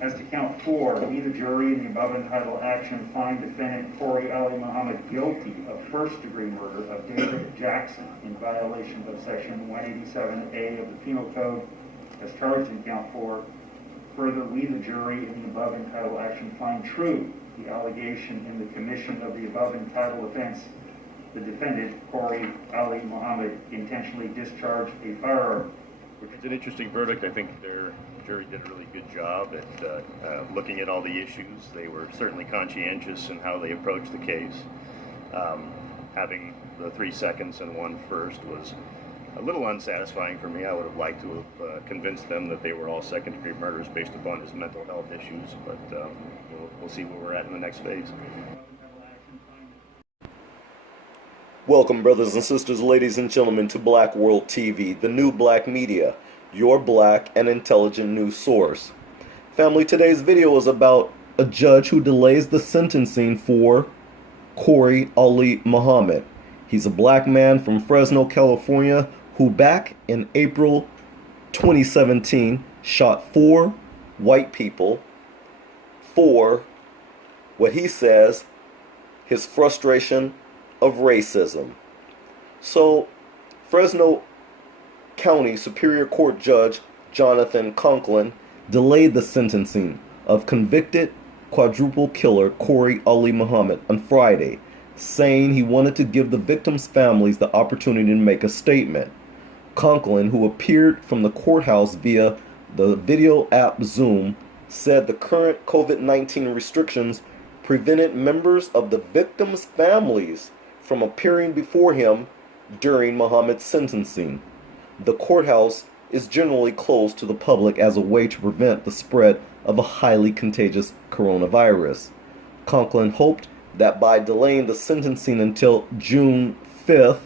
As to count 4, we, the jury, in the above entitled action, find defendant Kori Ali Muhammad guilty of first-degree murder of David Jackson in violation of Section 187A of the Penal Code as charged in count 4. Further, we, the jury, in the above entitled action, find true the allegation in the commission of the above entitled offense. The defendant, Kori Ali Muhammad, intentionally discharged a firearm. It's an interesting verdict. I think their jury did a really good job at looking at all the issues. They were certainly conscientious in how they approached the case. Having the 3 seconds and 1 first was a little unsatisfying for me. I would have liked to have convinced them that they were all second-degree murders based upon his mental health issues, but we'll see where we're at in the next phase. Welcome, brothers and sisters, ladies and gentlemen, to Black World TV, the new black media, your black and intelligent news source. Family, today's video is about a judge who delays the sentencing for Kori Ali Muhammad. He's a black man from Fresno, California, who back in April 2017 shot 4 white people for what he says his frustration of racism. So, Fresno County Superior Court Judge Jonathan Conklin delayed the sentencing of convicted quadruple killer Kori Ali Muhammad on Friday, saying he wanted to give the victims' families the opportunity to make a statement. Conklin, who appeared from the courthouse via the video app Zoom, said the current COVID-19 restrictions prevented members of the victims' families from appearing before him during Muhammad's sentencing. The courthouse is generally closed to the public as a way to prevent the spread of a highly contagious coronavirus. Conklin hoped that by delaying the sentencing until June 5th,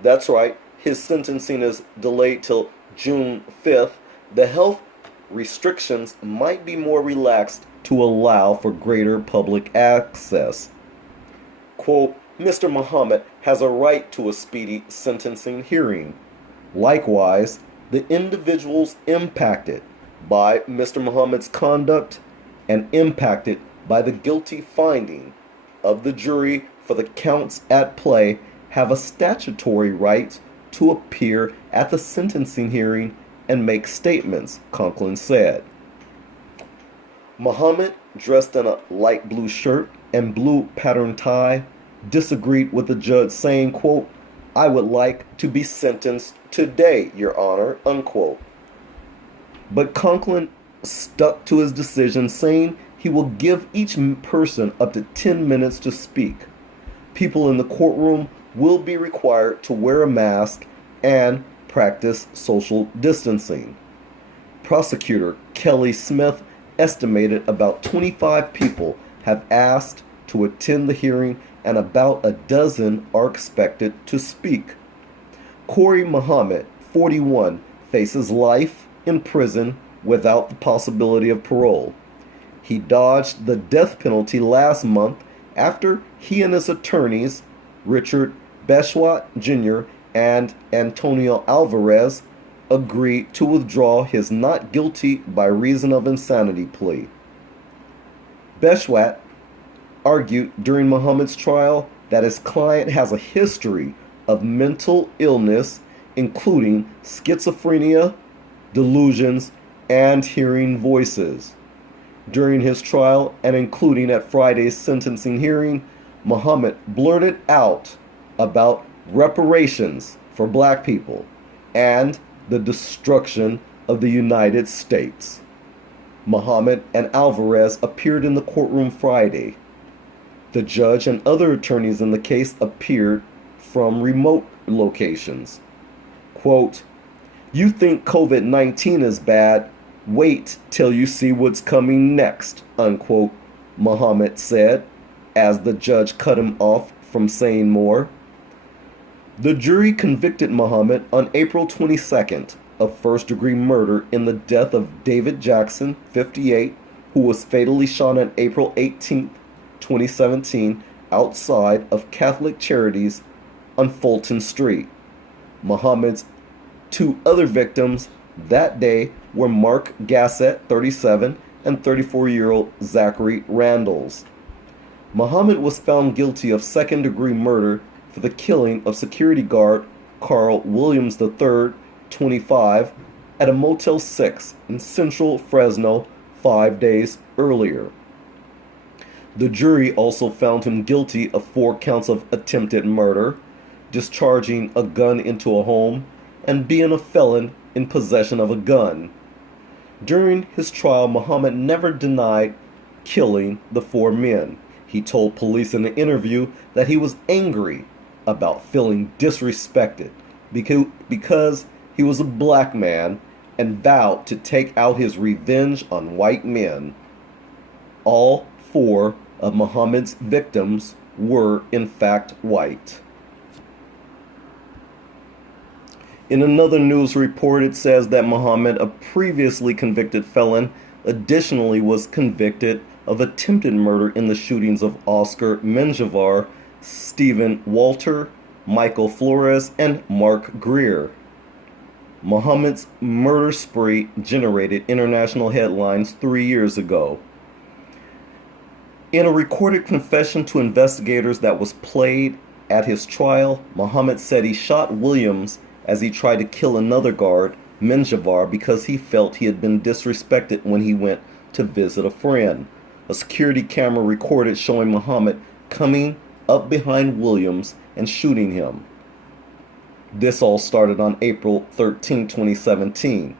that's right, his sentencing is delayed till June 5th, the health restrictions might be more relaxed to allow for greater public access. Quote, Mr. Muhammad has a right to a speedy sentencing hearing. Likewise, the individuals impacted by Mr. Muhammad's conduct and impacted by the guilty finding of the jury for the counts at play have a statutory right to appear at the sentencing hearing and make statements, Conklin said. Muhammad, dressed in a light blue shirt and blue patterned tie, disagreed with the judge, saying, quote, I would like to be sentenced today, Your Honor, unquote. But Conklin stuck to his decision, saying he will give each person up to 10 minutes to speak. People in the courtroom will be required to wear a mask and practice social distancing. Prosecutor Kelly Smith estimated about 25 people have asked to attend the hearing and about a dozen are expected to speak. Kori Muhammad, 41, faces life in prison without the possibility of parole. He dodged the death penalty last month after he and his attorneys, Richard Beshwat Jr. and Antonio Alvarez, agreed to withdraw his not guilty by reason of insanity plea. Beshwat argued during Muhammad's trial that his client has a history of mental illness, including schizophrenia, delusions, and hearing voices. During his trial, and including at Friday's sentencing hearing, Muhammad blurted out about reparations for black people and the destruction of the United States. Muhammad and Alvarez appeared in the courtroom Friday. The judge and other attorneys in the case appeared from remote locations. Quote, you think COVID-19 is bad? Wait till you see what's coming next, unquote, Muhammad said, as the judge cut him off from saying more. The jury convicted Muhammad on April 22nd of first-degree murder in the death of David Jackson, 58, who was fatally shot on April 18th, 2017, outside of Catholic Charities on Fulton Street. Muhammad's 2 other victims that day were Mark Gassett, 37, and 34-year-old Zachary Randalls. Muhammad was found guilty of second-degree murder for the killing of security guard Carl Williams III, 25, at a Motel 6 in central Fresno 5 days earlier. The jury also found him guilty of 4 counts of attempted murder, discharging a gun into a home, and being a felon in possession of a gun. During his trial, Muhammad never denied killing the 4 men. He told police in an interview that he was angry about feeling disrespected because he was a black man and vowed to take out his revenge on white men. All 4 of Muhammad's victims were in fact white. In another news report, it says that Muhammad, a previously convicted felon, additionally was convicted of attempted murder in the shootings of Oscar Menjivar, Stephen Walter, Michael Flores, and Mark Greer. Muhammad's murder spree generated international headlines 3 years ago. In a recorded confession to investigators that was played at his trial, Muhammad said he shot Williams as he tried to kill another guard, Menjivar, because he felt he had been disrespected when he went to visit a friend. A security camera recorded showing Muhammad coming up behind Williams and shooting him. This all started on April 13, 2017,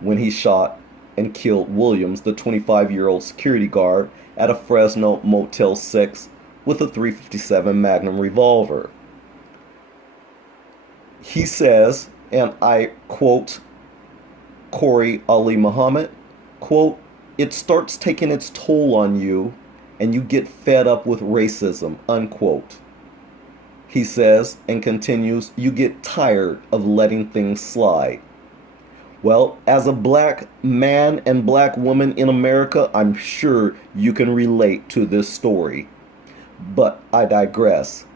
when he shot and killed Williams, the 25-year-old security guard, at a Fresno Motel 6 with a .357 Magnum revolver. He says, and I quote Kori Ali Muhammad, quote, "It starts taking its toll on you and you get fed up with racism," unquote. He says and continues, "You get tired of letting things slide." Well, as a black man and black woman in America, I'm sure you can relate to this story. But I digress.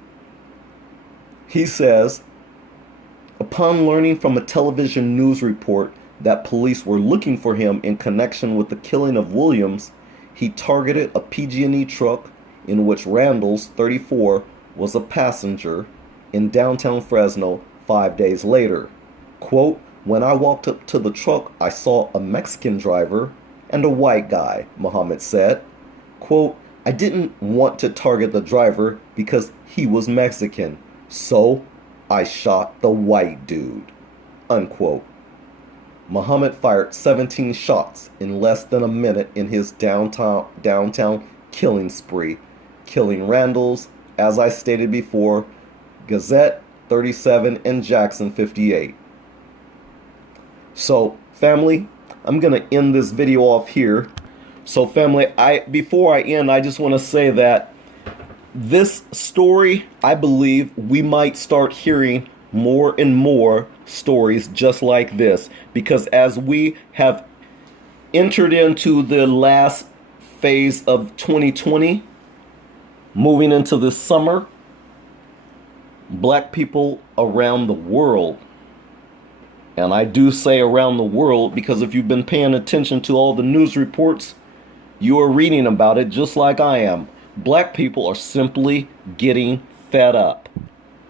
He says, upon learning from a television news report that police were looking for him in connection with the killing of Williams, he targeted a PG&E truck in which Randalls, 34, was a passenger in downtown Fresno 5 days later. Quote, "When I walked up to the truck, I saw a Mexican driver and a white guy," Muhammad said. Quote, "I didn't want to target the driver because he was Mexican, so I shot the white dude," unquote. Muhammad fired 17 shots in less than a minute in his downtown killing spree, killing Randalls, as I stated before, Gazette, 37, and Jackson, 58. So, family, I'm going to end this video off here. So, family, before I end, I just want to say that this story, I believe we might start hearing more and more stories just like this, because as we have entered into the last phase of 2020, moving into this summer, black people around the world, and I do say around the world because if you've been paying attention to all the news reports, you are reading about it just like I am. Black people are simply getting fed up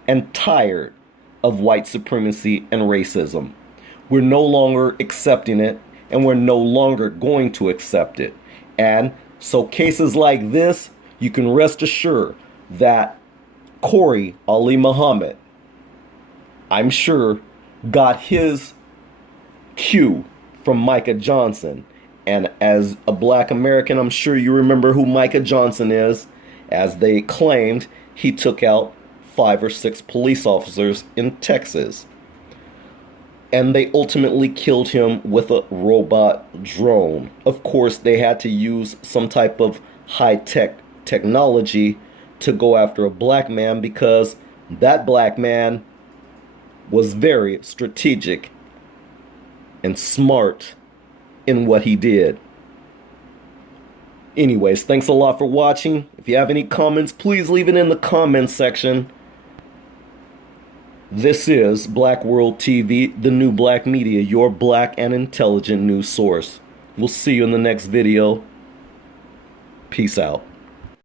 and tired of white supremacy and racism. We're no longer accepting it, and we're no longer going to accept it. And so cases like this, you can rest assured that Kori Ali Muhammad, I'm sure, got his cue from Micah Johnson. And as a black American, I'm sure you remember who Micah Johnson is. As they claimed, he took out 5 or 6 police officers in Texas. And they ultimately killed him with a robot drone. Of course, they had to use some type of high-tech technology to go after a black man because that black man was very strategic and smart in what he did. Anyways, thanks a lot for watching. If you have any comments, please leave it in the comments section. This is Black World TV, the new black media, your black and intelligent news source. We'll see you in the next video. Peace out.